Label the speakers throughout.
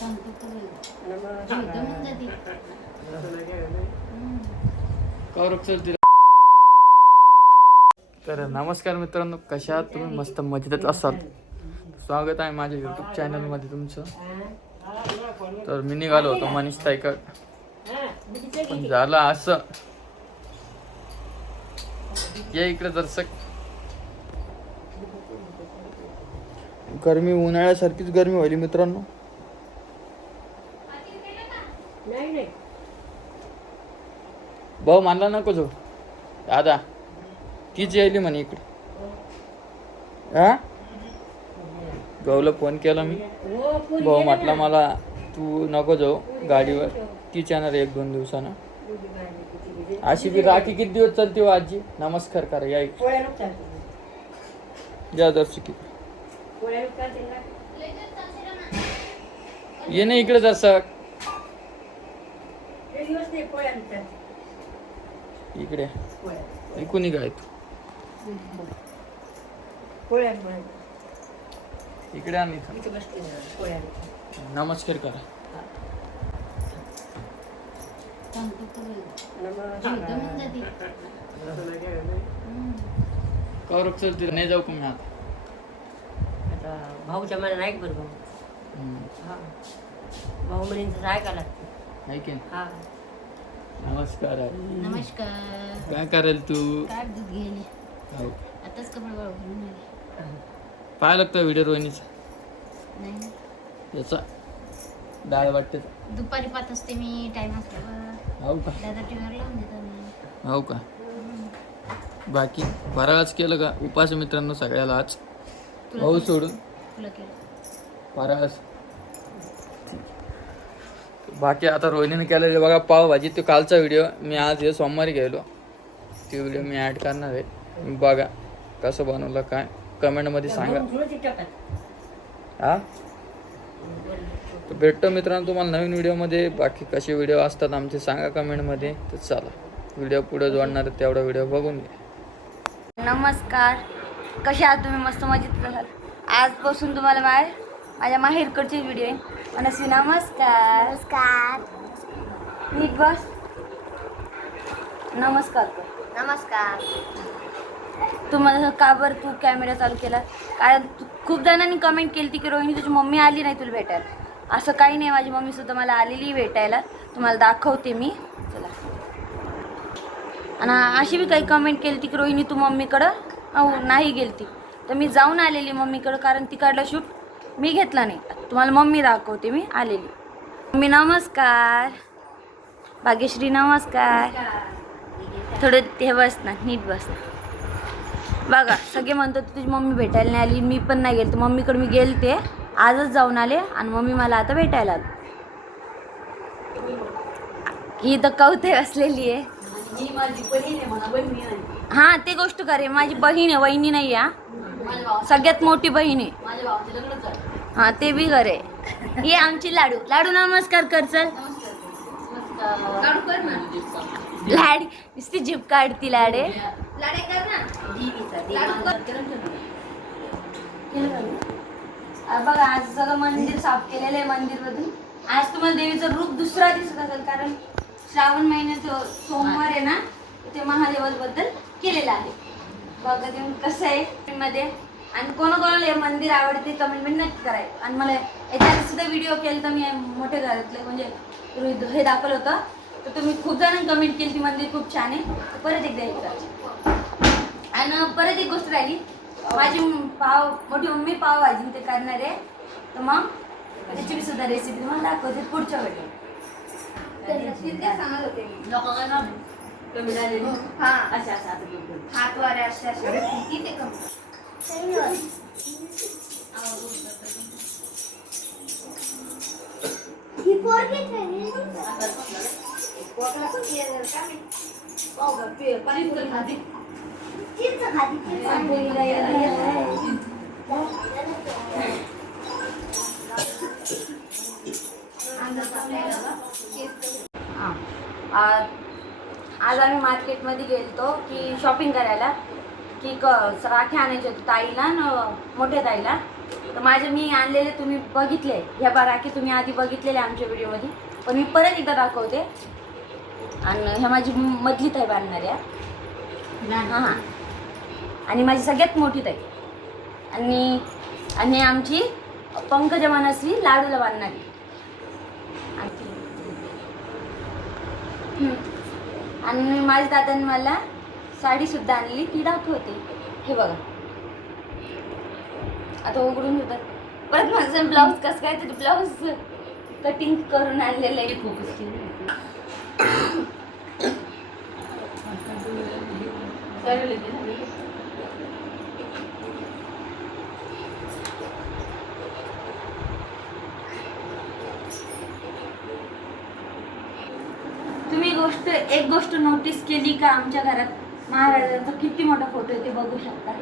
Speaker 1: तर नमस्कार मित्रांनो कशा तुम्ही मस्त मजेतच असाल. स्वागत आहे माझ्या युट्यूब चॅनलमध्ये तुमचं. तर मी निघालो होतो मनीष ताईकड. पण झालं असं. या इकडे दर्शक. गरमी उन्हाळ्यासारखीच गरमी व्हायली मित्रांनो. भाऊ मानला नको जो दादा तीच यायली म्हणे इकडे. हा? भाऊला फोन केला मी. भाऊ म्हटला मला तू नको जाऊ गाडीवर. तीच येणार एक दोन दिवसानं. अशी बी राखी किती दिवस चालते हो आजी? नमस्कार करा या या दर्शकी ये ना इकडे दर्शक. इकडे. इकून काय इकडे आण इथं. नमस्कार करा.
Speaker 2: जाते
Speaker 1: कौरव चलते नाही जाऊ का मी आता?
Speaker 3: आता भाऊच्या मनात नाही बरं भाऊ.
Speaker 1: हम्म.
Speaker 3: हा. भाऊ म्हणेन ऐका लागतं.
Speaker 1: आहे की नाही?
Speaker 3: हा.
Speaker 1: नमस्कार आई.
Speaker 2: नमस्कार.
Speaker 1: काय करेल तू?
Speaker 2: काय दूध गेले
Speaker 1: हो.
Speaker 2: आताच कपडे आले.
Speaker 1: पाहायला लागतो व्हिडिओ रोहिणीचा.
Speaker 2: नाही
Speaker 1: याचा. डाळ वाटते.
Speaker 2: दुपारी पाहत असते मी टाइम असल्यावर.
Speaker 1: हो का?
Speaker 2: दादा टीव्हीवर लावून देतात मी
Speaker 1: हो का? बाकी फराळच केलं का? उपास मित्रांनो सगळ्याला आज.
Speaker 2: तुला
Speaker 1: भाऊ
Speaker 2: केलं?
Speaker 1: सोडून.
Speaker 2: तुला केलं?
Speaker 1: फराळच बाकी आता रोहिणीने केलेले बघा पावभाजी तो कालचा व्हिडिओ मी आज हे सोमवारी गेलो. ते व्हिडिओ मी ॲड करणार आहे. बघा कसं बनवलं काय? कमेंटमध्ये सांगा. हा? तर भेटतो मित्रांनो तुम्हाला नवीन व्हिडिओमध्ये बाकी कसे व्हिडिओ असतात आमचे सांगा कमेंटमध्ये तर चला व्हिडिओ पुढे जोडणार आहे तेवढा व्हिडिओ बघून घ्या.
Speaker 4: नमस्कार. कसे आहात तुम्ही? मस्त मजेत? असाल आजपासून तुम्हाला बाहेर माझ्या माहेरकडचे व्हिडिओ आहे. मनस्वी नमस्कार. नमस्कार. नीट बस नमस्कार. नमस्कार. तू मला का बरं तू कॅमेरा चालू केला? कारण तू खूप जणांनी कमेंट केली ती की रोहिणी तुझी मम्मी आली नाही तुला भेटायला. असं काही नाही माझी मम्मी सुद्धा मला आलेली भेटायला. तुम्हाला दाखवते मी. चला. आणि अशी बी काही कमेंट केली ती की रोहिणी तू मम्मीकडं? नाही गेलती. तर मी जाऊन आलेली मम्मीकडं कारण तिकडला शूट मी घेतला नाही. तुम्हाला मम्मी दाखवते मी आलेली. मम्मी नमस्कार. भाग्यश्री नमस्कार. थोडं ते बस ना नीट बस ना बघा सगळे म्हणतात तुझी मम्मी भेटायला नाही आली मी पण नाही गेले. तर मम्मीकडे मी गेलते आजच जाऊन आले आणि मम्मी मला आता भेटायला आली. ही तर कवते असलेली आहे. हा ते गोष्ट करे माझी बहीण आहे वहिनी नाही हा. सगळ्यात मोठी बहीण आहे. हा ते बी करे ये आमची लाडू. लाडू नमस्कार कर चल. लाड नुसती जीप काढती लाडे. आ, बघा आज सगळं मंदिर साफ केलेलं आहे मंदिर मधून आज तुम्हाला देवीचं रूप दुसरा दिसत असेल कारण श्रावण महिन्याचं सोमवार आहे ना ते महादेवाबद्दल केलेलं आहे. बघा ते कसं आहे मध्ये. आणि कोणाकोणाला हे मंदिर आवडते कमेंटमेंट नक्की करायचं आणि मला याच्यात सुद्धा व्हिडिओ केला तर मी मोठ्या घरातले म्हणजे रोहित- हे दाखवलं होतं. तर तुम्ही खूप जणांनी कमेंट केली ती मंदिर खूप छान आहे. तर परत एकदा हे करा. आणि परत एक गोष्ट राहिली. माझी पाव मोठी मम्मी पाव भाजी ते करणार आहे. तर मग त्याची बी सुद्धा रेसिपी तुम्हाला दाखवते पुढच्या वेळी. सांगत होते मी.
Speaker 3: कमी झाले
Speaker 4: हा
Speaker 3: अशा अशा आता बघ.
Speaker 4: हातवारे असे असे किती कमी. आज आम्ही मार्केटमध्ये गेलतो की शॉपिंग करायला. की क राखी आणायचे होते ताईला न मोठ्या ताईला. तर माझे मी आणलेले तुम्ही बघितले. ह्या बा राखी तुम्ही आधी बघितलेले आमच्या व्हिडिओमध्ये पण मी परत एकदा दाखवते. आणि ह्या माझी मधली ताई बांधणाऱ्या हां हां. आणि माझी सगळ्यात मोठी ताई. आणि आणि आमची पंकज मनस्वी लाडूला बांधणारी आणि माझ्या दादाने मला साडी सुद्धा आणली ती दाखवते. हे बघा. आता उघडून होतात परत माझं ब्लाऊज कसं काय तरी ब्लाऊज कटिंग करून आणलेलं आहे. फोकस तुम्ही गोष्ट एक गोष्ट नोटीस केली का आमच्या घरात? महाराजांचा किती मोठा फोटो आहे ते बघू शकता.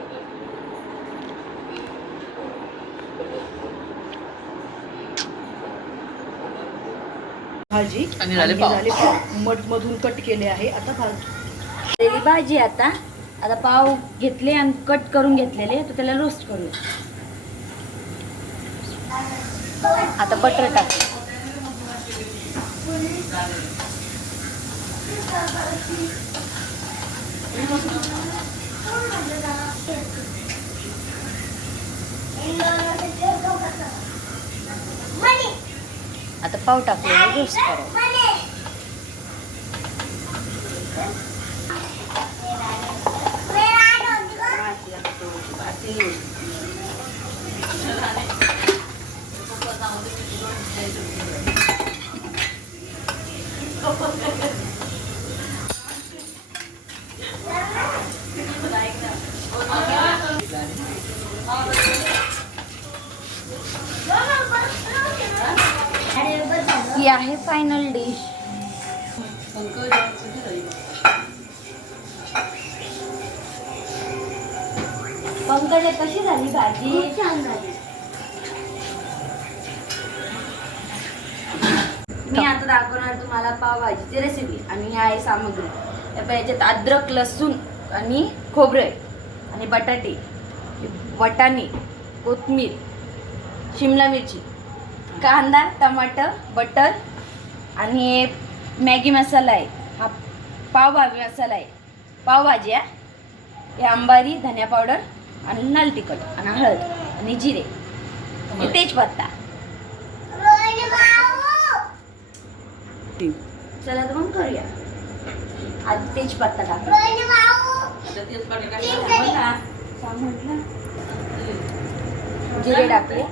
Speaker 5: भाजी
Speaker 1: आणि झाले पाव.
Speaker 5: झाले पाव मध मधून कट केले आहे. आता भाजी
Speaker 4: भाजी आता आता पाव घेतले आणि कट करून घेतलेले तर त्याला रोस्ट करू. आता बटर टाकू आता पाव टाकलेला रोस्ट करू ही आहे फायनल डिश पंकज कशी झाली भाजी? छान झाली. मी आता दाखवणार तुम्हाला पावभाजीची रेसिपी आणि ही आहे सामग्री. याच्यात अद्रक लसूण आणि खोबरं आणि बटाटे वटाणे कोथमीर शिमला मिरची. कांदा टमाटर बटर आणि मॅगी मसाला आहे. हा पावभाजी मसाला आहे. पावभाजी आहे हे. अंबारी धनिया पावडर आणि लाल तिखट आणि हळद आणि जिरे. तेजपत्ता. चला तर मग करूया. आधी तेजपत्ता टाका. म्हटलं. जिरे टाकले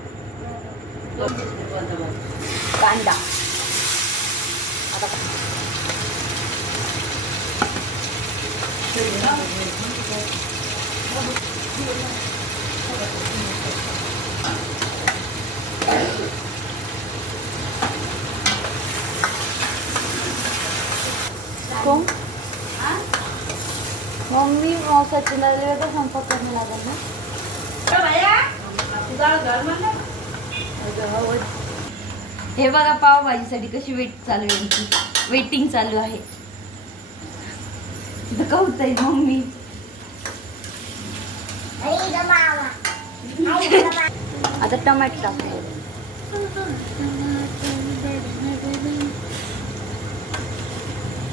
Speaker 4: कांदा आता कोण मम्मी सचिनला वेगळं संपर्क करणं लागेल ना हे बघा पावभाजीसाठी कशी वेट चालू आहे वेटिंग चालू आहे. तिथं कौत आहे मम्मी? आता टमाटर टाकतो